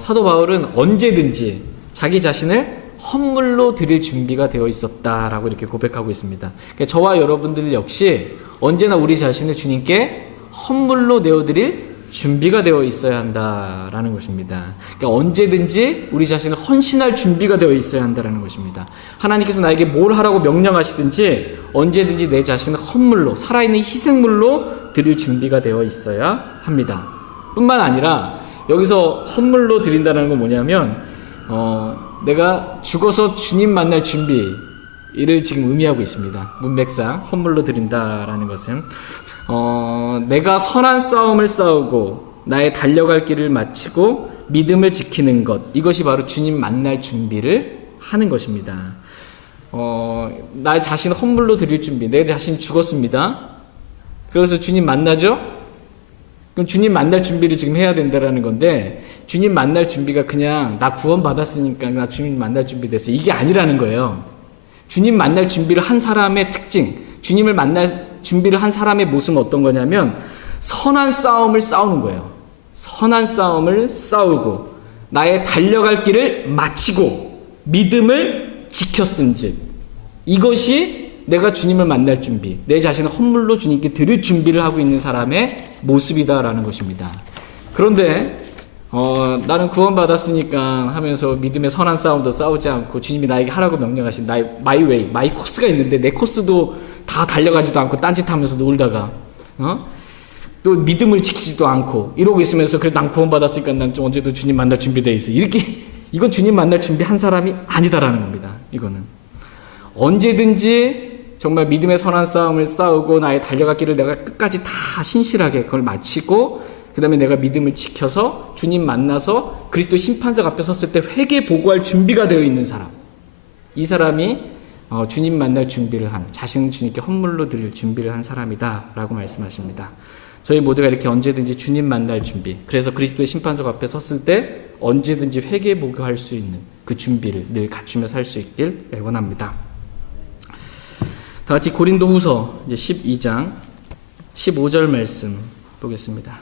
사도 바울은 언제든지 자기 자신을 헌물로 드릴 준비가 되어 있었다라고 이렇게 고백하고 있습니다. 그러니까 저와 여러분들 역시 언제나 우리 자신을 주님께 헌물로 내어드릴 준비가 되어 있어야 한다라는 것입니다. 그러니까 언제든지 우리 자신을 헌신할 준비가 되어 있어야 한다라는 것입니다. 하나님께서 나에게 뭘 하라고 명령하시든지 언제든지 내 자신을 헌물로, 살아있는 희생물로 드릴 준비가 되어 있어야 합니다. 뿐만 아니라 여기서 헌물로 드린다는 건 뭐냐면 내가 죽어서 주님 만날 준비를 지금 의미하고 있습니다. 문맥상 헌물로 드린다라는 것은 내가 선한 싸움을 싸우고 나의 달려갈 길을 마치고 믿음을 지키는 것, 이것이 바로 주님 만날 준비를 하는 것입니다. 나의 자신을 헌물로 드릴 준비, 내 자신이 죽었습니다. 그래서 주님 만나죠? 그럼 주님 만날 준비를 지금 해야 된다라는 건데, 주님 만날 준비가 그냥 나 구원 받았으니까 나 주님 만날 준비 됐어, 이게 아니라는 거예요. 주님 만날 준비를 한 사람의 특징, 주님을 만날 준비를 한 사람의 모습은 어떤 거냐면 선한 싸움을 싸우는 거예요. 선한 싸움을 싸우고 나의 달려갈 길을 마치고 믿음을 지켰은즉, 이것이 내가 주님을 만날 준비, 내 자신을 헌물로 주님께 드릴 준비를 하고 있는 사람의 모습이다라는 것입니다. 그런데 나는 구원받았으니까 하면서 믿음의 선한 싸움도 싸우지 않고 주님이 나에게 하라고 명령하신 마이 웨이, 마이 코스가 있는데 내 코스도 다 달려가지도 않고 딴짓하면서 놀다가 또 믿음을 지키지도 않고 이러고 있으면서 그래도 난 구원받았으니까 난 좀 언제도 주님 만날 준비되어 있어, 이렇게, 이건 주님 만날 준비 한 사람이 아니다라는 겁니다. 이거는 언제든지 정말 믿음의 선한 싸움을 싸우고 나의 달려갈 길을 내가 끝까지 다 신실하게 그걸 마치고 그 다음에 내가 믿음을 지켜서 주님 만나서 그리스도 심판석 앞에 섰을 때 회개 보고할 준비가 되어 있는 사람, 이 사람이 주님 만날 준비를 한, 자신을 주님께 헌물로 드릴 준비를 한 사람이다 라고 말씀하십니다. 저희 모두가 이렇게 언제든지 주님 만날 준비, 그래서 그리스도의 심판석 앞에 섰을 때 언제든지 회개 복용할 수 있는 그 준비를 늘 갖추며 살 수 있길 원합니다. 다 같이 고린도후서 12장 15절 말씀 보겠습니다.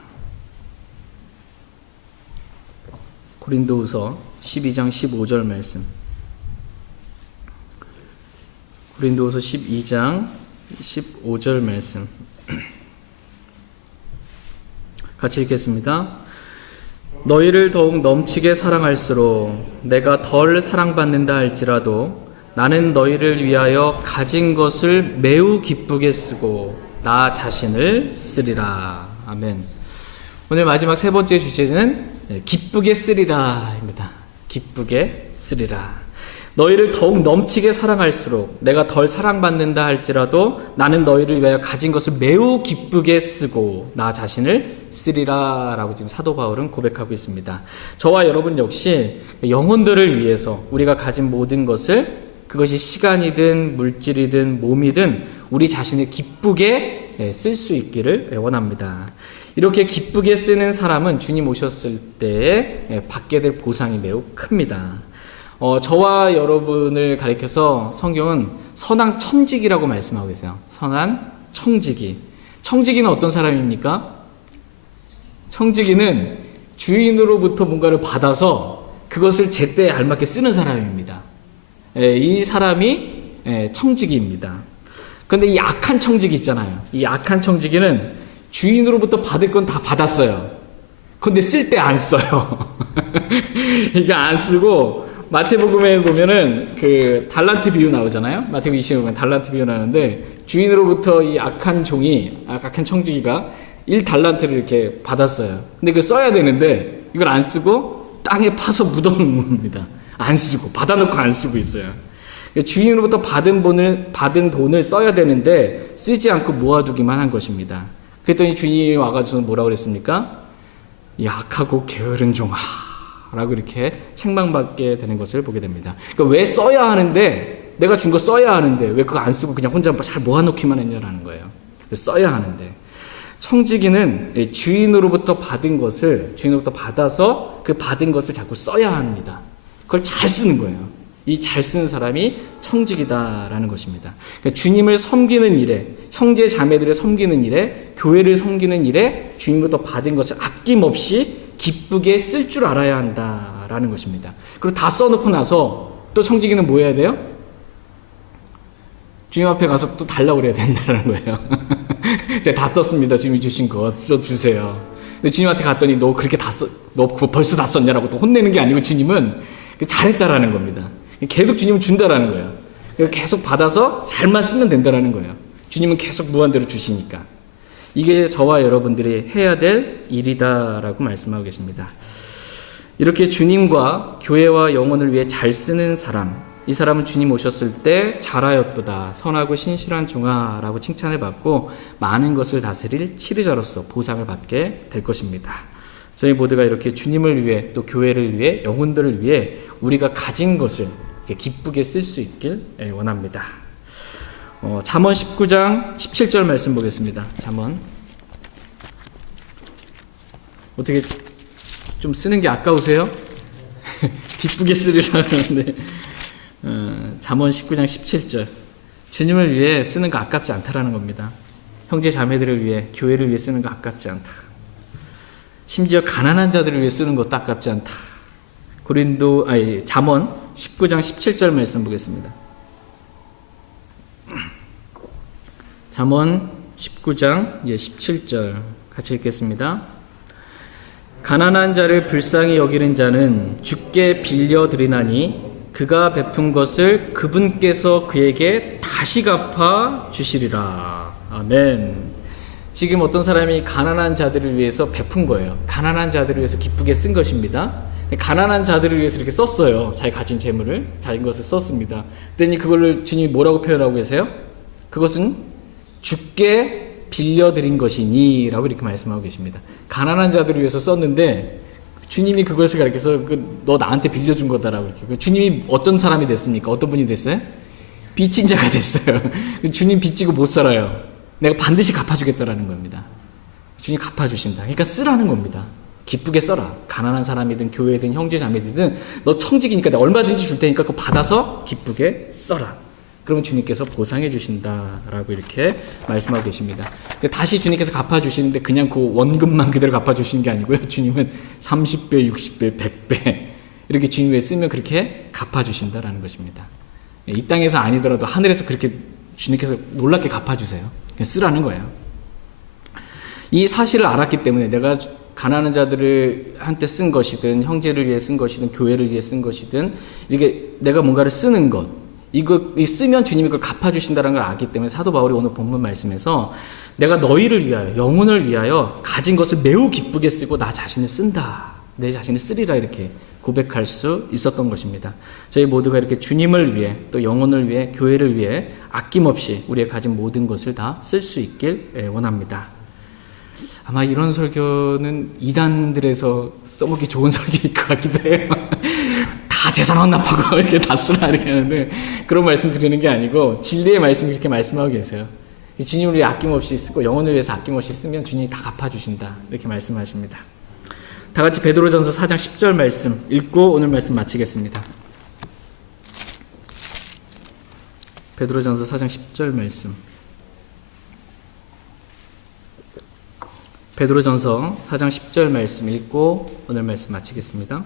고린도후서 12장 15절 말씀. 고린도후서 12장 15절 말씀. 같이 읽겠습니다. 너희를 더욱 넘치게 사랑할수록 내가 덜 사랑받는다 할지라도 나는 너희를 위하여 가진 것을 매우 기쁘게 쓰고 나 자신을 쓰리라. 아멘. 오늘 마지막 세 번째 주제는 기쁘게 쓰리라입니다. 기쁘게 쓰리라. 너희를 더욱 넘치게 사랑할수록 내가 덜 사랑받는다 할지라도 나는 너희를 위하여 가진 것을 매우 기쁘게 쓰고 나 자신을 쓰리라 라고 지금 사도 바울은 고백하고 있습니다. 저와 여러분 역시 영혼들을 위해서 우리가 가진 모든 것을, 그것이 시간이든 물질이든 몸이든 우리 자신을 기쁘게 쓸 수 있기를 원합니다. 이렇게 기쁘게 쓰는 사람은 주님 오셨을 때에 받게 될 보상이 매우 큽니다. 저와 여러분을 가리켜서 성경은 선한 청지기라고 말씀하고 계세요. 선한 청지기. 청지기는 어떤 사람입니까? 청지기는 주인으로부터 뭔가를 받아서 그것을 제때에 알맞게 쓰는 사람입니다. 이 사람이 청지기입니다. 그런데 이 악한 청지기 있잖아요. 이 악한 청지기는 주인으로부터 받을 건 다 받았어요. 그런데 쓸 때 안 써요. 이게 안 쓰고, 마태복음에 보면은 그 달란트 비유 나오잖아요. 마태복음 20에 보면 달란트 비유 나오는데, 주인으로부터 이 악한 청지기가 1달란트를 이렇게 받았어요. 근데 그걸 써야 되는데 이걸 안 쓰고 땅에 파서 묻어놓는 겁니다. 안 쓰고, 받아놓고 안 쓰고 있어요. 주인으로부터 받은 돈을 써야 되는데 쓰지 않고 모아두기만 한 것입니다. 그랬더니 주인이 와가지고 뭐라고 그랬습니까? 이 악하고 게으른 종아 라고 이렇게 책망받게 되는 것을 보게 됩니다. 그러니까 왜 써야 하는데, 내가 준 거 써야 하는데 왜 그거 안 쓰고 그냥 혼자 잘 모아놓기만 했냐라는 거예요. 써야 하는데. 청지기는 주인으로부터 받은 것을, 주인으로부터 받아서 그 받은 것을 자꾸 써야 합니다. 그걸 잘 쓰는 거예요. 이 잘 쓰는 사람이 청지기다라는 것입니다. 그러니까 주님을 섬기는 일에, 형제 자매들을 섬기는 일에, 교회를 섬기는 일에 주님으로부터 받은 것을 아낌없이 기쁘게 쓸 줄 알아야 한다라는 것입니다. 그리고 다 써놓고 나서 또 청지기는 뭐 해야 돼요? 주님 앞에 가서 또 달라고 그래야 된다는 거예요. 제가 다 썼습니다. 주님이 주신 거 주세요. 근데 주님한테 갔더니 너 그렇게 너 그거 벌써 다 썼냐라고 또 혼내는 게 아니고 주님은 잘했다라는 겁니다. 계속 주님은 준다라는 거예요. 계속 받아서 잘만 쓰면 된다라는 거예요. 주님은 계속 무한대로 주시니까. 이게 저와 여러분들이 해야 될 일이다라고 말씀하고 계십니다. 이렇게 주님과 교회와 영혼을 위해 잘 쓰는 사람, 이 사람은 주님 오셨을 때 잘하였도다, 선하고 신실한 종아라고 칭찬을 받고 많은 것을 다스릴 치르자로서 보상을 받게 될 것입니다. 저희 모두가 이렇게 주님을 위해, 또 교회를 위해, 영혼들을 위해 우리가 가진 것을 기쁘게 쓸 수 있길 원합니다. 잠언 19장 17절 말씀 보겠습니다. 잠언. 어떻게 좀 쓰는 게 아까우세요? 기쁘게 쓰리라는데 잠언 19장 17절. 주님을 위해 쓰는 거 아깝지 않다라는 겁니다. 형제 자매들을 위해, 교회를 위해 쓰는 거 아깝지 않다. 심지어 가난한 자들을 위해 쓰는 것도 아깝지 않다. 잠언 19장 17절 말씀 보겠습니다. 잠언 19장 17절 같이 읽겠습니다. 가난한 자를 불쌍히 여기는 자는 주께 빌려드리나니 그가 베푼 것을 그분께서 그에게 다시 갚아 주시리라. 아멘. 지금 어떤 사람이 가난한 자들을 위해서 베푼 거예요. 가난한 자들을 위해서 기쁘게 쓴 것입니다. 가난한 자들을 위해서 이렇게 썼어요. 자기 가진 재물을, 가진 것을 썼습니다. 그랬더니 그걸 주님이 뭐라고 표현하고 계세요? 그것은 주께 빌려드린 것이니 라고 이렇게 말씀하고 계십니다. 가난한 자들을 위해서 썼는데 주님이 그것을 가르쳐서 너 나한테 빌려준 거다라고 이렇게. 주님이 어떤 사람이 됐습니까? 어떤 분이 됐어요? 빚진 자가 됐어요. 주님 빚지고 못 살아요. 내가 반드시 갚아주겠다라는 겁니다. 주님 갚아주신다. 그러니까 쓰라는 겁니다. 기쁘게 써라. 가난한 사람이든 교회든 형제 자매들이든 너 청직이니까 내가 얼마든지 줄 테니까 그거 받아서 기쁘게 써라. 그러면 주님께서 보상해 주신다라고 이렇게 말씀하고 계십니다. 다시 주님께서 갚아주시는데 그냥 그 원금만 그대로 갚아주시는 게 아니고요. 주님은 30배, 60배, 100배 이렇게 주님에 쓰면 그렇게 갚아주신다라는 것입니다. 이 땅에서 아니더라도 하늘에서 그렇게 주님께서 놀랍게 갚아주세요. 그냥 쓰라는 거예요. 이 사실을 알았기 때문에 내가 가난한 자들을 한테 쓴 것이든 형제를 위해 쓴 것이든 교회를 위해 쓴 것이든 이게 내가 뭔가를 쓰는 것 이거 쓰면 주님이 그걸 갚아주신다는 걸 알기 때문에 사도 바울이 오늘 본문 말씀에서 내가 너희를 위하여 영혼을 위하여 가진 것을 매우 기쁘게 쓰고 나 자신을 쓴다. 내 자신을 쓰리라 이렇게 고백할 수 있었던 것입니다. 저희 모두가 이렇게 주님을 위해 또 영혼을 위해 교회를 위해 아낌없이 우리의 가진 모든 것을 다 쓸 수 있길 원합니다. 아마 이런 설교는 이단들에서 써먹기 좋은 설교일 것 같기도 해요. 다 재산 헌납하고 이렇게 다 쓰라 이렇게 하는데 그런 말씀 드리는 게 아니고 진리의 말씀 이렇게 말씀하고 계세요. 주님을 위해 아낌없이 쓰고 영혼을 위해서 아낌없이 쓰면 주님이 다 갚아주신다 이렇게 말씀하십니다. 다 같이 베드로전서 4장 10절 말씀 읽고 오늘 말씀 마치겠습니다. 베드로전서 4장 10절 말씀. 베드로전서 4장 10절 말씀 읽고 오늘 말씀 마치겠습니다.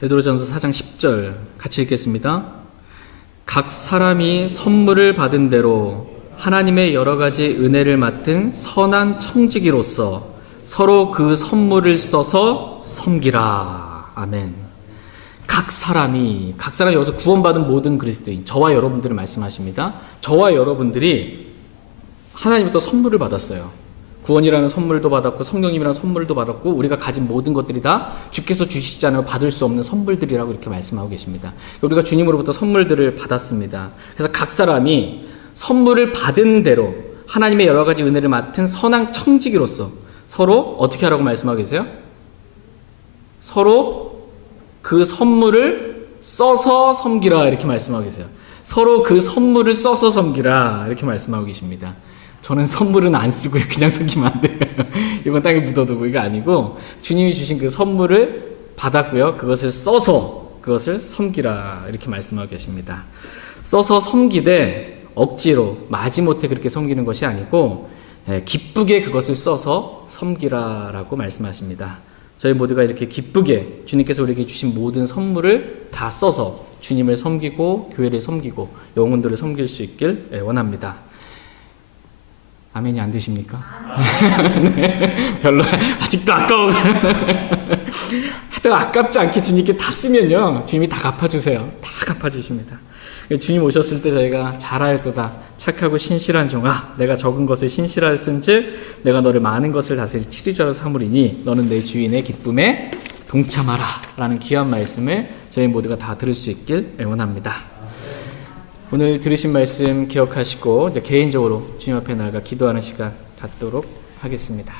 베드로전서 4장 10절 같이 읽겠습니다. 각 사람이 선물을 받은 대로 하나님의 여러 가지 은혜를 맡은 선한 청지기로서 서로 그 선물을 써서 섬기라. 아멘. 각 사람이 여기서 구원받은 모든 그리스도인, 저와 여러분들을 말씀하십니다. 저와 여러분들이 하나님부터 선물을 받았어요. 구원이라는 선물도 받았고 성령님이라는 선물도 받았고 우리가 가진 모든 것들이 다 주께서 주시지 않으면 받을 수 없는 선물들이라고 이렇게 말씀하고 계십니다. 우리가 주님으로부터 선물들을 받았습니다. 그래서 각 사람이 선물을 받은 대로 하나님의 여러 가지 은혜를 맡은 선한 청지기로서 서로 어떻게 하라고 말씀하고 계세요? 서로 그 선물을 써서 섬기라 이렇게 말씀하고 계세요. 서로 그 선물을 써서 섬기라 이렇게 말씀하고 계십니다. 저는 선물은 안 쓰고요. 그냥 섬기면 안 돼요. 이건 땅에 묻어두고 이거 아니고 주님이 주신 그 선물을 받았고요. 그것을 써서 그것을 섬기라 이렇게 말씀하고 계십니다. 써서 섬기되 억지로 마지못해 그렇게 섬기는 것이 아니고 기쁘게 그것을 써서 섬기라라고 말씀하십니다. 저희 모두가 이렇게 기쁘게 주님께서 우리에게 주신 모든 선물을 다 써서 주님을 섬기고 교회를 섬기고 영혼들을 섬길 수 있길 원합니다. 아멘이 안 되십니까? 네, 별로 아직도 아까워. 하여튼 아깝지 않게 주님께 다 쓰면요 주님이 다 갚아주세요. 다 갚아주십니다. 주님 오셨을 때 저희가 잘하였도다 착하고 신실한 종아 내가 적은 것을 신실하였은즉 내가 너를 많은 것을 다스릴 치리자로 삼으리니 너는 내 주인의 기쁨에 동참하라 라는 귀한 말씀을 저희 모두가 다 들을 수 있길 원합니다. 오늘 들으신 말씀 기억하시고 이제 개인적으로 주님 앞에 나아가 기도하는 시간 갖도록 하겠습니다.